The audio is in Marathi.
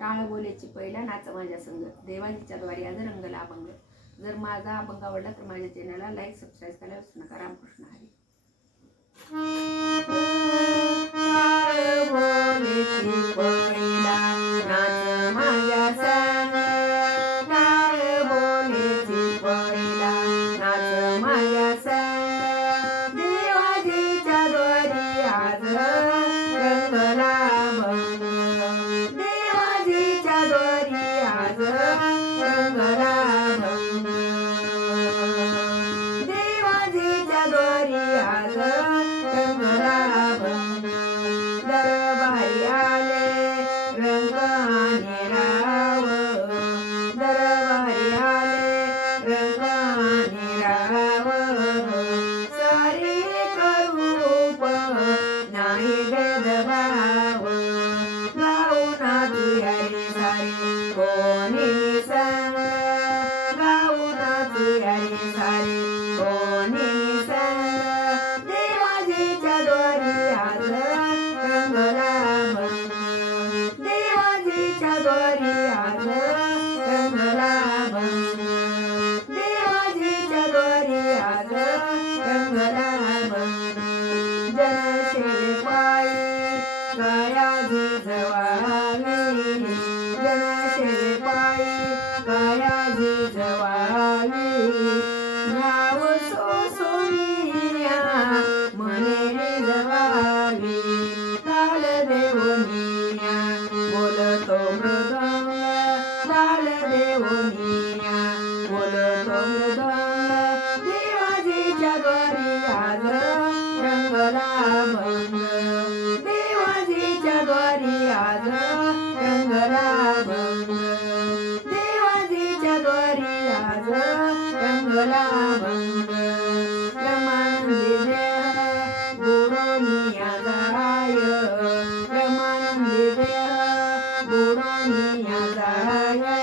टाळ बोलेची पहिला नाच माझ्या संग, देवाजीच्या द्वारी आज रंगला अभंग. जर माझा अभंग आवडला तर माझ्या चॅनलला लाईक सबस्क्राईब करायला विसरू नका. रामकृष्ण हरी. टाळ बोलेची पहिला नाच माझ्या संग, टाळ बोलेची पहिला नाच माझ्या संग, देवाजीच्या द्वारी आज रंगला अभंग, देवाजीच्या द्वारी आज रंगला अभंग, देवाजीच्या द्वारी आज रंगला अभंग. दरबारी आले रंग आणि राव, दरबारी आले रंग आणि राव, सारी करूप नाही भेदभाव, गाऊना तुयारी सारी कोणी संग, गाऊना तुयारी सारी कोणी संग, देवाजीच्या द्वारी आज रंगला अभंग, देवाजीच्या द्वारी आज रंगला अभंग, देवाजीच्या द्वारी आज रंगला अभंग. जनशे पायी कायाजी जवावी, जनशे पायी कायाजी जवावी, नाव सोसोनिया मनेरी जवावी, ताल देवनिया बोलतो मृदंग, ताल देवनिया बोलतो मृदंग, देवाजीच्या द्वारी आज रंगला अभंग, देवाजीच्या द्वारी आज रंगला अभंग, देवाजीच्या द्वारी आज रंगला अभंग. रमानंदी देह बुडोनिया जाय, रमानंदी देह बुडोनिया जाय,